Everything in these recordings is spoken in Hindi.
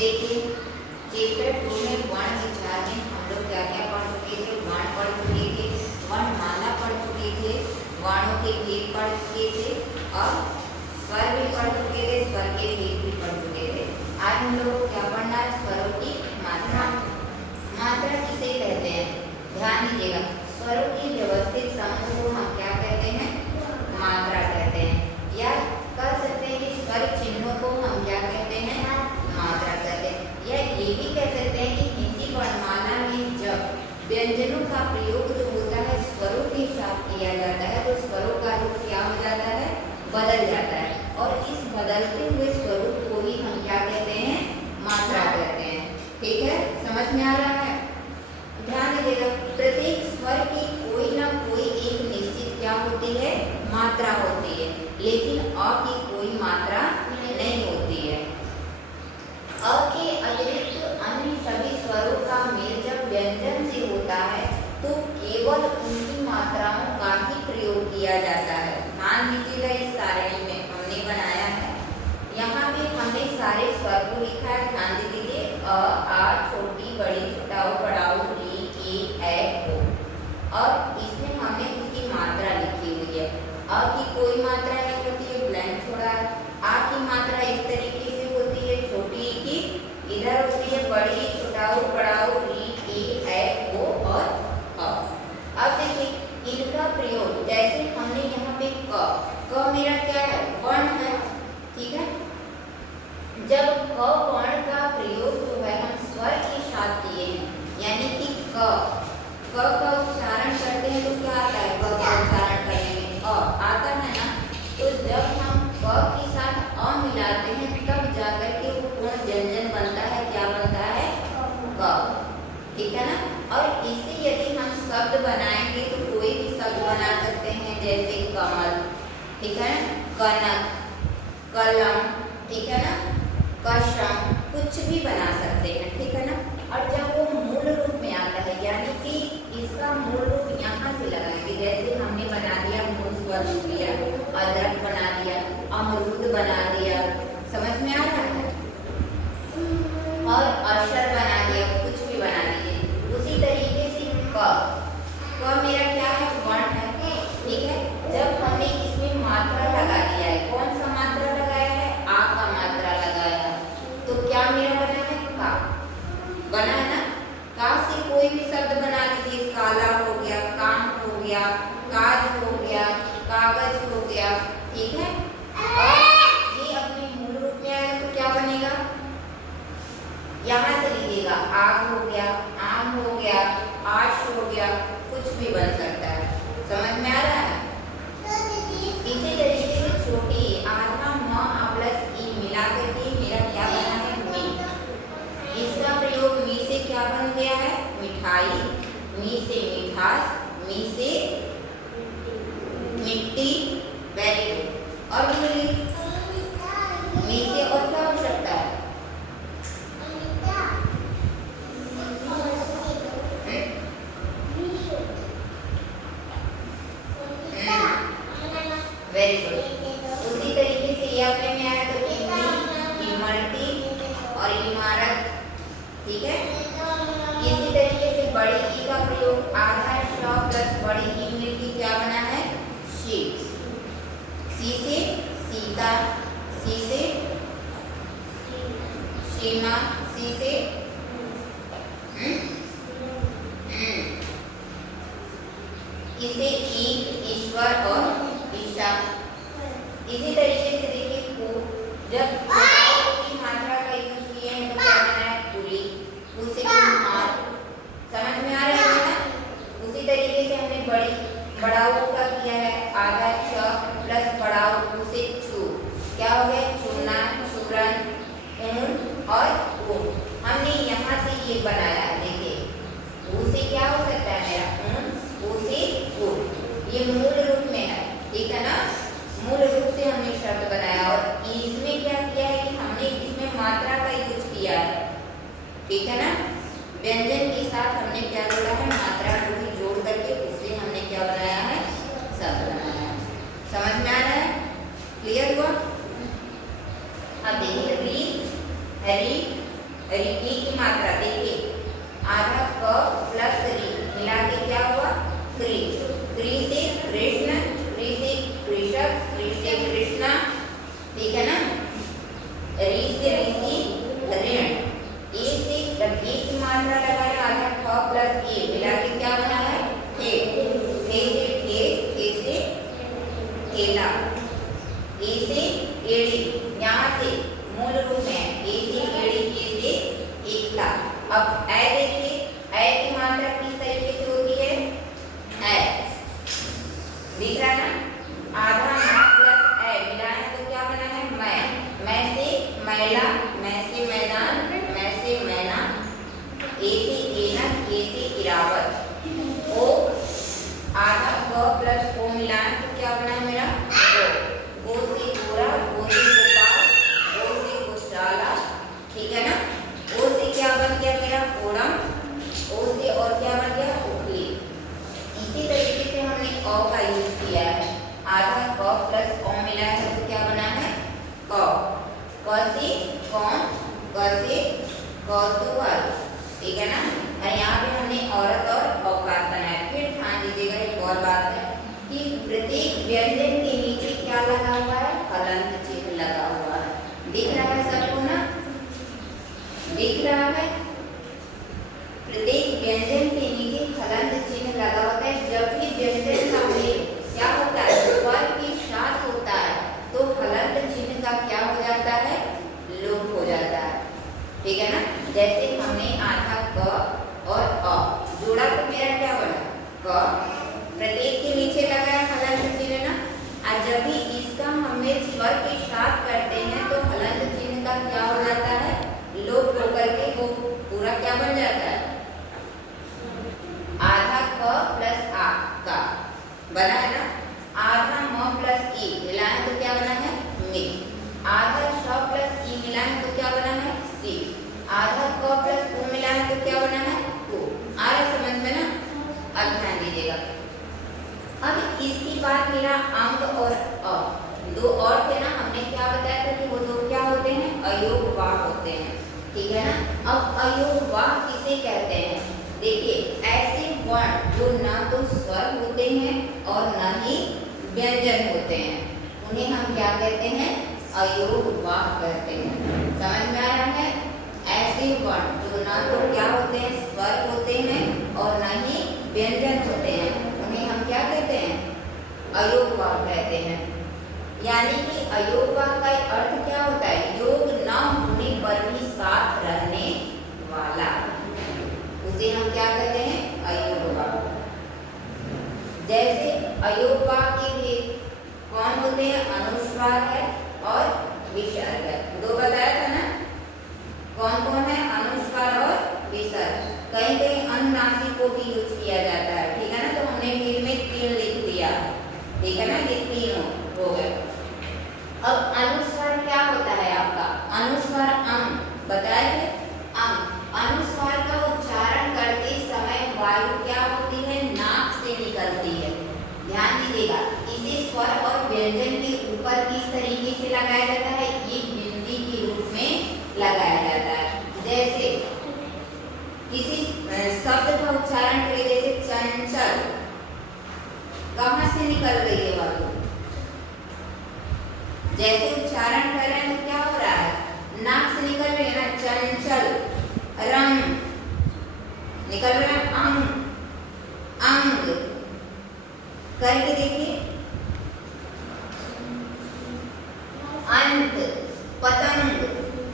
देखिए चैप्टर 2 में वर्ण विचार में हम लोग क्या क्या पढ़ चुके थे। वर्ण पढ़ चुके थे, वर्णमाला पढ़ चुके थे, वर्णों के भेद पढ़ चुके थे और स्वर भी पढ़ चुके थे, स्वर के भेद भी पढ़ चुके थे। आज हम लोग को क्या पढ़ना है? स्वरों की मात्रा। मात्रा किसे कहते हैं? ध्यान दीजिएगा, स्वरों की व्यवस्थित समूह को हम क्या कहते हैं? मात्रा कहते हैं। या कह सकते हैं कि स्वर चिन्हों को हम क्या कहते हैं? मात्रा कहते हैं। या ये भी कह सकते हैं कि हिंदी वर्णमाला में जब व्यंजनों का प्रयोग जो होता है स्वरों के साथ किया जाता है तो स्वरों का रूप क्या हो जाता है? बदल जाता है। और इस बदलते हुए स्वरूप को ही हम क्या कहते हैं? मात्रा कहते हैं। ठीक है, समझ में आ रहा है? ध्यान दीजिएगा, प्रत्येक स्वर की कोई ना कोई एक निश्चित क्या होती है? मात्रा होती है, लेकिन अ की कोई मात्रा नहीं होती है। अ के अतिरिक्त अन्य सभी स्वरों का मेल जब व्यंजन से होता है तो केवल उनकी मात्राओं का ही प्रयोग किया जाता है। ध्यान दीजिएगा, इस सारणी में हमने बनाया है, यहाँ पे हमने सारे स्वर को लिखा है। ध्यान दीजिए, अ, आ, छोटी, बड़ी, छोटाऊ, बड़ाऊ, री, ई, ए, ओ। और इसमें हमने उसकी मात्रा लिखी हुई है। अ की कोई मात्रा नहीं होती है, ब्लैंक छोड़ा है। आ की मात्रा इस तरीके से होती है, छोटी की इधर होती है, बड़ी, छोटाऊ, बड़ाऊ, री, ई, ए, ओ और अ। अब देखिए इनका प्रयोग, जैसे हमने यहाँ पे क मेरा क्या है? वर्ण है, ठीक है। जब क वर्ण का प्रयोग जो है हम स्वर के साथ किए हैं, यानी कि क का उच्चारण करते हैं तो क्या आता है? क का उच्चारण करने में अ आता है ना। तो जब हम क के साथ अ मिलाते हैं तब जाकर के वो पूर्ण व्यंजन बनता है। क्या बनता है? क। ठीक है ना। और इसे यदि हम शब्द बनाएंगे तो कोई भी शब्द बना सकते हैं, जैसे कमल, ठीक है ना, कनक, कलम, ठीक है ना, कसम, कुछ भी बना सकते हैं, ठीक है ना। और जब वो मूल रूप में आता है, यानी कि इसका मूल रूप यहाँ से लगाएंगे, जैसे हमने बना दिया मूल स्वर लिया, अदरक बना दिया, अमरूद बना दिया, समझ में आ रहा है? और अक्षर बना दिया, कुछ भी बना दीजिए। उसी तरीके से क मेरा क्या है? वर्ण है, ठीक है। जब हमने इसमें मात्रा लगा दिया है, कौन सा मात्रा लगाया है? आ का मात्रा लगाया है, तो क्या मेरा बना है? का बना है ना। का से कोई भी शब्द बना लीजिए, काला हो गया, काम हो गया, काज हो गया, कागज हो गया, ठीक है। और ये अपने मूल रूप में आया तो क्या बनेगा? यहाँ से लीजिएगा, आग हो गया, आम हो गया, आश हो गया, कुछ भी बन सकता है। समझ में आ रहा है? इसी तरीके से छोटी आधा म प्लस ई मिला करके मेरा क्या बना है? मी। इसका प्रयोग मी से क्या बन गया है? मिठाई, मी से मिठास, मी से मिट्टी, वेरी गुड। और बोलिए मी से और क्या हो सकता है? Very good. उसी तरीके से ये अपने में आया तो इमली, इमरती और इमारत, ठीक है। इसी तरीके से बड़ी ई का प्रयोग आधा श प्लस बड़ी ई मिलकर क्या बना है? शीट। सी से सीता, सी से सीमा, सी से इसे ईक, ईश्वर और ईशा। इसी तरीके से देखिए को, जब की मात्रा का यूज किए हैं तो क्या बना है? कुली, उसे कुम्हार। समझ में आ रहा है ना? उसी तरीके से हमने बड़ाऊ का किया है, आधा च प्लस बड़ाऊ, उसे छू, क्या हो गया? चूना, चूरन, ऊन और ऊन। हमने यहाँ से ये बनाया, देखिए उसे क्या हो सकता है मेरा? ऊन, उसे ऊन। ये मूल रूप में है, ठीक है ना। मूल रूप से हमने शब्द बनाया और इसमें क्या किया है कि हमने इसमें मात्रा का यूज किया है, ठीक है ना। व्यंजन के साथ हमने क्या जोड़ा है? मात्रा को ही जोड़ करके उससे हमने क्या बनाया है? शब्द बनाया है। समझ में आ रहा है? क्लियर हुआ? अब देखिए री, हरी, कृ से कृष्ण, कृ से कृषक, कृ से कृष्णा, ठीक है ना। री से ऋषि, ऋण। ए से जब ए की मात्रा लगाए आधा ख प्लस ए मिला के क्या बना है थे। थे से ठेस, थे से ठेला। ए से एड़ी, यहाँ से मूल रूप में ए से एड़ी, ए से एकता। अब ऐ देखिए, ऐ की मात्रा किस तरीके से होती है, ऐ दिख रहा है ना। आधा म प्लस ऐ मिलाए तो क्या बना है मैं से मैला, मैं से मैदान, मैं से मैना। ए से एना, ए से इरावत। ओ आधा ग प्लस ओ मिलाए तो क्या बना है मेरा गो। गो से गोरा, गो से गोपाल, गो से गौशाला, ठीक है ना। ओ से क्या बन गया मेरा ओरम, ओ से और क्या बन गया ओखली। इसी तरीके से हमने अ का यूज किया है। आधा क प्लस ओ मिलाया है तो क्या बना है क। क से कौन, क से कौतूहल, ठीक है ना। और यहाँ पे हमने औरत और औकात बनाया। फिर ध्यान दीजिएगा एक और बात है कि प्रत्येक व्यंजन के नीचे क्या लगा हुआ है, हलंत चिन्ह लगा हुआ है। दिख रहा है सबको ना, दिख रहा है। प्रत्येक व्यंजन के नीचे हलंत चिन्ह लगा होता है। जब भी व्यंजन का मेल क्या होता है, स्वर के साथ होता है तो हलंत चिन्ह का क्या हो जाता है, लोप हो जाता है, ठीक है ना। जैसे हमने आधा क और अ जोड़ा तो मेरा क्या बना क, प्रत्येक के नीचे लगाया हलंत चिन्ह ना। और जब भी इसका हमने स्वर के साथ करते हैं तो हलंत चिन्ह का क्या हो जाता है, लोप होकर के वो पूरा क्या बन जाता है, आधा क प्लस आ का बना है ना। आधा म प्लस ई मिलाए तो क्या बना है मी। आधा श प्लस ई मिलाए तो क्या बना है सी। आधा क प्लस उ मिलाए तो क्या बना है को। आ रहा समझ में ना। अब ध्यान दीजिएगा, अब इसकी बात मेरा अंग और अ दो और थे ना, हमने क्या बताया था कि वो दो क्या होते हैं, अयोग वाह होते हैं, ठीक है ना। अब अयोग वाह किसे कहते हैं, देखिए ऐसे वर्ण जो ना तो स्वर होते हैं और न ही व्यंजन होते हैं, उन्हें हम क्या कहते हैं, अयोग वाह कहते हैं। समझ में आ रहा है। ऐसे वर्ण जो ना तो क्या होते हैं, स्वर होते हैं और न ही व्यंजन होते हैं, उन्हें हम क्या कहते हैं, अयोग वाह कहते हैं। यानी कि अयोग वाह का अर्थ क्या होता है, योग न होने पर भी साथ रहने वाला, उसे हम क्या कहते हैं, अयोग वाह। जैसे अयोग वाह के भेद कौन होते हैं, अनुस्वार है और विसर्ग है। दो बताया था ना, कौन कौन है, अनुस्वार और विसर्ग। कहीं कहीं अनुनासिक को भी यूज किया जाता है, ठीक है ना। तो हमने फिर में 3 लिख दिया, ठीक है ना, ये 3 हो गए। अब अनुस्वार क्या होता है आपका, अनुस्वार अं बताया थे, अनुस्वार का उच्चारण करते समय वायु क्या होती है, नाक से निकलती है। ध्यान दीजिएगा, इसे स्वर और व्यंजन के ऊपर किस तरीके से लगाया जाता है, ये बिंदी के रूप में लगाया जाता है। जैसे किसी शब्द का उच्चारण करें, जैसे चंचल, कहाँ से निकल रही है वायु, जैसे उच्चारण कर रहे हैं तो क्या हो रहा है, नाक से निकल रही है ना, चंचल। रंग निकल रहा है, अंग, अंग करके देखिए। अंत, पतंग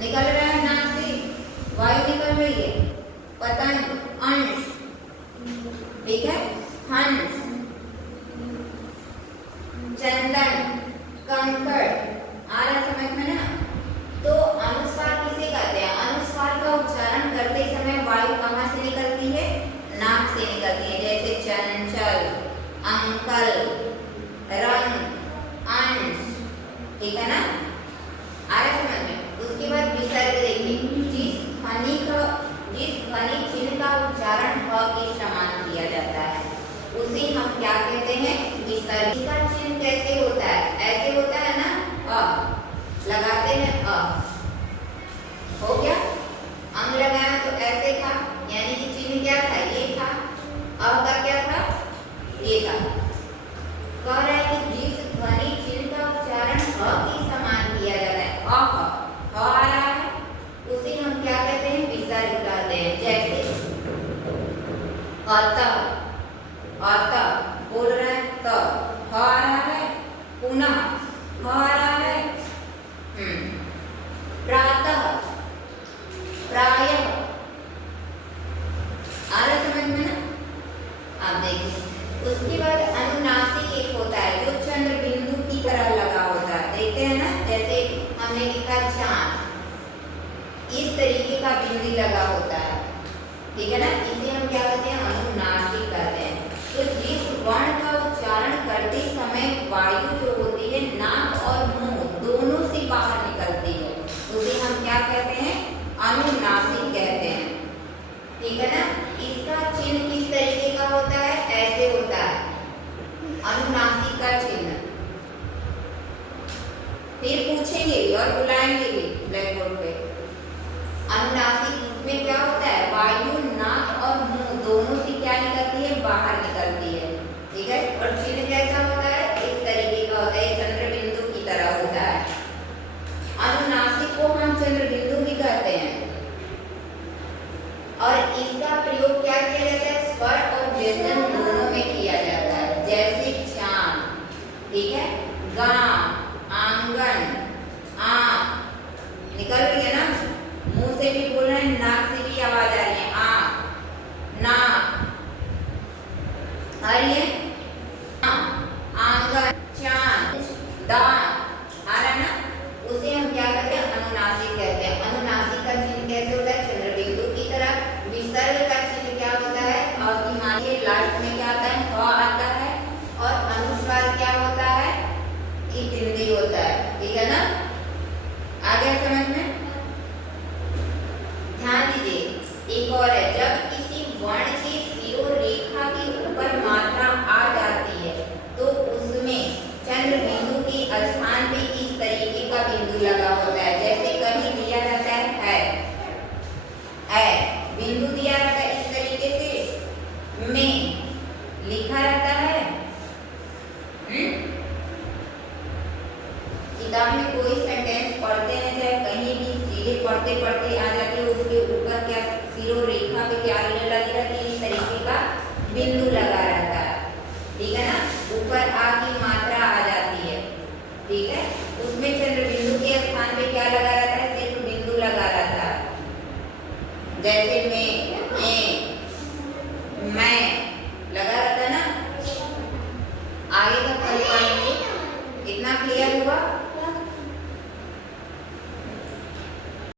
निकल रहा है नाक से, वायु निकल रही है, पतंग, अंश, ठीक है, हंस, चंदन, कंकड़। आ रहा समझ में ना। तो अनुस्वार किसे कहते हैं, अनुस्वार का उच्चारण करते समय वायु कहाँ से निकलती है, नाक से निकलती है। जैसे चंचल, अंकल, रंग, अंश, ठीक है ना। आ रहा समझ में। उसके बाद विसर्ग देखिए, जिस ध्वनि चिन्ह का उच्चारण ह के समान किया जाता है उसे हम क्या कहते हैं, विसर्ग। इसका चिन्ह कैसे होता है, ऐसे होता है ना, अ लगाते हैं, अ हो गया, अंग लगाया तो ऐसे था, यानी कि चिन्ह क्या था, ये था, अ का क्या था, ये था। कह रहा है कि जिस ध्वनि चिन्ह का उच्चारण ह के समान किया जाता है, ह आ रहा है, उसे हम क्या कहते हैं? विसर्ग कहते हैं। जैसे अतः बोल रहे हैं त, ह आ रहा है, पुनः ह आ रहा है, प्रातः, प्रायः, आ रहा समझ में ना? आप देखिए उसके बाद अनुनासिक एक होता है जो चंद्र बिंदु की तरह लगा होता है, देखते हैं ना? जैसे हमने लिखा चांद, इस तरीके का बिंदु लगा होता है, ठीक है ना? इसे हम क्या कहते हैं? अनुनासिक कहते हैं। तो जिस वर्ण का उच्चारण करते समय वायु जो होती है नाक और मुंह दोनों से बाहर निकलती है, उसे हम क्या कहते हैं? अनुनासिक कहते हैं, ठीक है ना? इसका चिन्ह किस तरीके का होता है? ऐसे होता है अनुनासिक का चिन्ह। फिर पूछेंगे भी और बुलाएंगे भी ब्लैक बोर्ड पे। अनुनासिक में क्या होता है? वायु नाक और मुंह दोनों से क्या निकलती है? बाहर निकलती है, ठीक है? और चिन्ह कैसा होता है? इस तरीके का होता है, चंद्र बिंदु की तरह होता है। अनुनासिक को हम चंद्र बिंदु भी कहते हैं और इसका प्रयोग क्या किया जाता है? स्वर और व्यंजन दोनों में किया जाता है। जैसे चांद, ठीक है, गांव, आंगन, आंख, निकल रही है ना? मुंह से भी बोल रहे हैं, नाक से भी आवाज आ रही है, आंख, नाक, आ रही है, आंगन, चांद, दांत, आ रहा है ना? उसे हम क्या कहते हैं? अनुनासिक कहते हैं। अनुनासिक का चिन्ह कैसे होता है? चंद्र बिंदु की तरह। विसर्ग का चिन्ह क्या होता है? और मानिए लास्ट में क्या आता है? ह आता है और अनुस्वार क्या होता है? कि बिंदी होता है, ठीक है ना? आ गया समझ में? ध्यान दीजिए, एक और है, जब किसी वर्ण के सिरों रेखा के ऊपर मात्रा आ जाती है तो उसमें चंद्र बिंदु के स्थान पे इस तरीके का बिंदु लगा होता है। जैसे कहीं दिया जाता है बिंदु दिया रहता है इस तरीके से, में लिखा रहता है, किताब में कोई सेंटेंस पढ़ते हैं चाहे कहीं भी चीजें पढ़ते पढ़ते आ जाते हैं, उसके ऊपर क्या सिरों रेखा पे क्या लगी रहती है? इस तरीके का बिंदु लगा रहता है, ठीक है ना? ऊपर आ